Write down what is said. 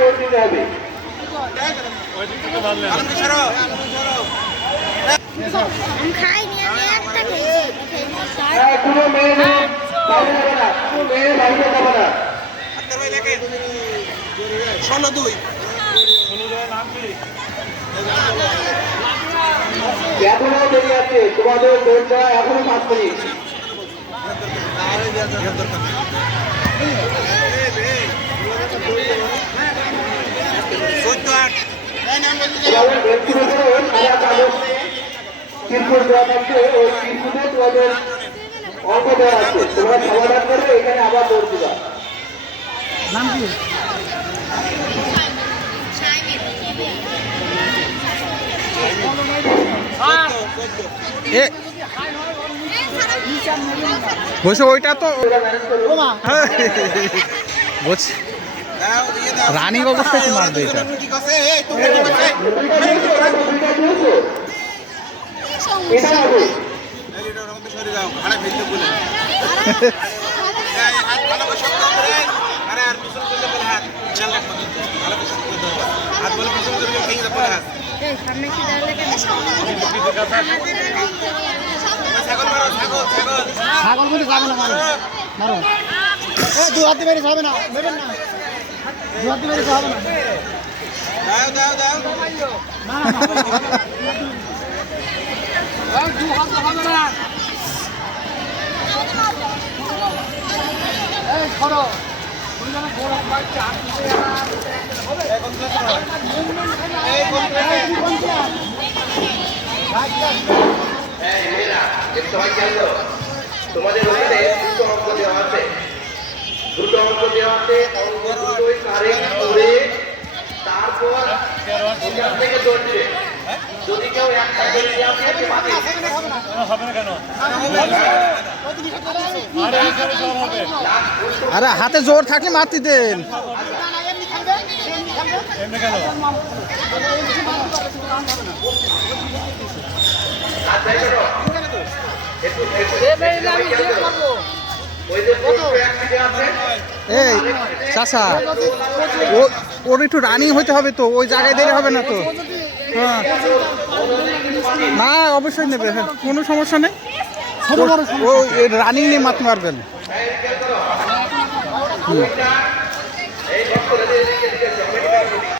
দৌড় দিতে হবে। কোনো মেয়ে বাইরে যাবে না, কোনো মেয়ে বাইরে যাবে না। এখনো দেরি আছে, তোমাদের দৌড় দেওয়া এখনো 5 মিনিট। অঙ্ক দেওয়া আছে, তোমরা সমাধান করবে, এখানে আবার দৌড় দিবা। নাম কি? বলছে ওইটা তো বলছি রানিং অবস্থায় মারবে এটা। ছাগল বলে যাবে না, মারো মারো। দু হাতে মেরে হবে না, মেরেন না, দু হাতে মেরে হবে না। দাও দাও দাও না না দু হাত হবে না। এই করো তুমি যেন বড় বাচ্চা হাত দিয়ে হবে এখন তো এই বলতে তোমাদের ওখানে দুটো অঙ্ক দেওয়া আছে, দুটো অঙ্ক দেওয়া আছে। অঙ্ক দুটোই কারেক্ট করে তারপর ওখান থেকে দৌড়বে। যদি কেউ একটা দৌড় দিয়ে আসে হবে না কেন? আরে হাতে জোর থাকলে মারতে দেন। এমনি কেন? এই চাচা ওর একটু রানিং হইতে হবে তো, ওই জায়গায় দেরি হবে না তো। হ্যাঁ না অবশ্যই নেবে, হ্যাঁ কোনো সমস্যা নেই। ও রানিং নিয়ে মারতে পারবেন।